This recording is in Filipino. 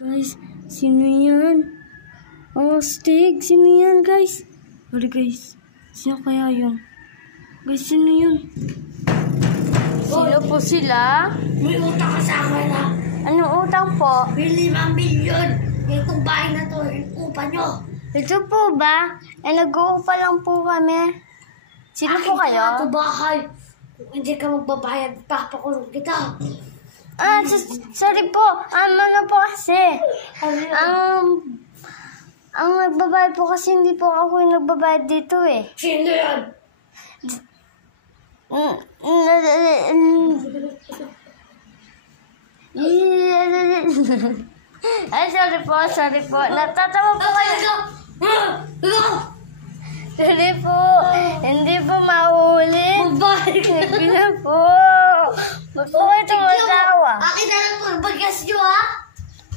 Guys, sino yan? Oh, Stig, sino yan, guys? Sorry, guys. Sino kaya yun? Guys, sino yun? Sino po sila? May utang ka sa akin, ha? Anong utang po? 5 milyon. Itong bahay na to, yung upa nyo. Ito po ba? Nag-uupa lang po kami. Sino po kayo? Ito bahay. Kung hindi ka magbabayad, papakulong kita. Sorry po. Ano po kasi? Ang nagbabayad po kasi hindi po ako yung nagbabayad dito eh. Sino yan? Ay, sorry po. Natatawa po kayo. Sorry po. Hindi po mahuli. Babae ka. Hindi na po. Ba't po kayo tumatawa? Akin na lang pagbagas nyo, ha?